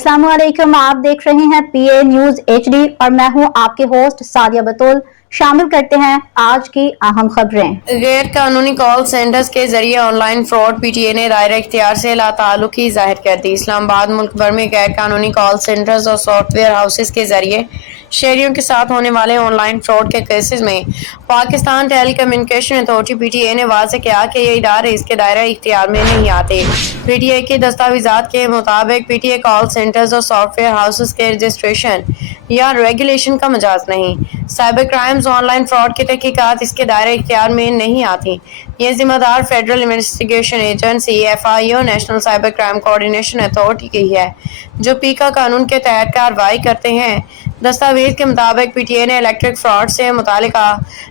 अस्सलाम वालेकुम, आप देख रहे हैं PA न्यूज HD और मैं हूं आपके होस्ट सादिया बतूल। शामिल करते हैं आज की अहम खबरें। गैर कानूनी कॉल सेंटर्स के जरिए ऑनलाइन फ्रॉड PTA ने दायरा इख्तियार से लाताल्लुकी जाहिर कर दी। इस्लामाबाद मुल्क भर में गैर कानूनी कॉल सेंटर्स और सॉफ्टवेयर हाउसेस के जरिए शहरियों के साथ होने वाले ऑनलाइन फ्रॉड के केसेस में Pakistan telecommunication authority PTA ने वाज़ेह किया कि ये इदारे इसके दायरा इख्तियार में नहीं आते। PTA के दस्तावेज़ात के मुताबिक PTA कॉल सेंटर्स और सॉफ्टवेयर हाउसेस के रजिस्ट्रेशन या रेगुलेशन का मजाज नहीं। साइबर क्राइम्स ऑनलाइन फ्रॉड की तहकीकात इसके दायरे इख्तियार में नहीं आती। ये जिम्मेदार federal investigation agency FIO national cyber crime coordination authority की है, जो पीका कानून के तहत कार्रवाई करते हैं। दस्तावेज के मुताबिक PTA ने इलेक्ट्रिक फ्रॉड से मुतालिका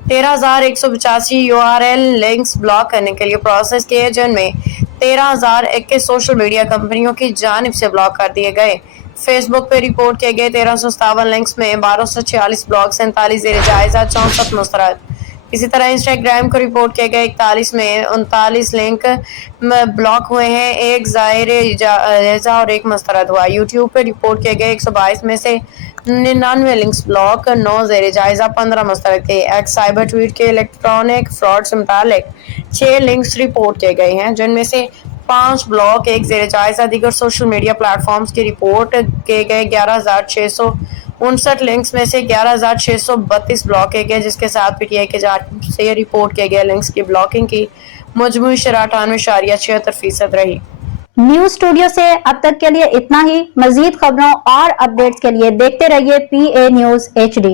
13,185 URL लिंक्स ब्लॉक करने के लिए प्रोसेस किए, जिनमें 13,021 सोशल मीडिया कंपनियों की जानिब से ब्लॉक कर दिए गए। फेसबुक पर रिपोर्ट किए गए 1357 लिंक्स में 1246 ब्लॉक, 47 ज़ेर जायजा, 64 मुस्तरद। इसी तरह इंस्टाग्राम को रिपोर्ट किए गए 41 में 39 लिंक ब्लॉक हुए हैं, 1 ज़ाहिर जायजा और 1 मुस्तरद हुआ। यूट्यूब पर रिपोर्ट किए गए 122 में से 99 लिंक्स ब्लॉक, 9 ज़ेर जायजा, 15 मुस्तरद के। एक्स साइबर ट्वीट के इलेक्ट्रॉनिक फ्रॉड से मुतालिक 6 लिंक्स रिपोर्ट किए गए हैं, जिनमें से 5 ब्लॉक, 1 ज़ेर जायजा। दीगर सोशल मीडिया प्लेटफॉर्म्स की रिपोर्ट किए गए 11,659 लिंक्स में से 11,632 ब्लॉक किए गए, जिसके साथ PTA के जानिब से रिपोर्ट किए गए लिंक्स की ब्लॉकिंग की मजमूई शरह 98.76% रही। न्यूज स्टूडियो से अब तक के लिए इतना ही। मजीद खबरों और अपडेट्स के लिए देखते रहिए PA न्यूज HD।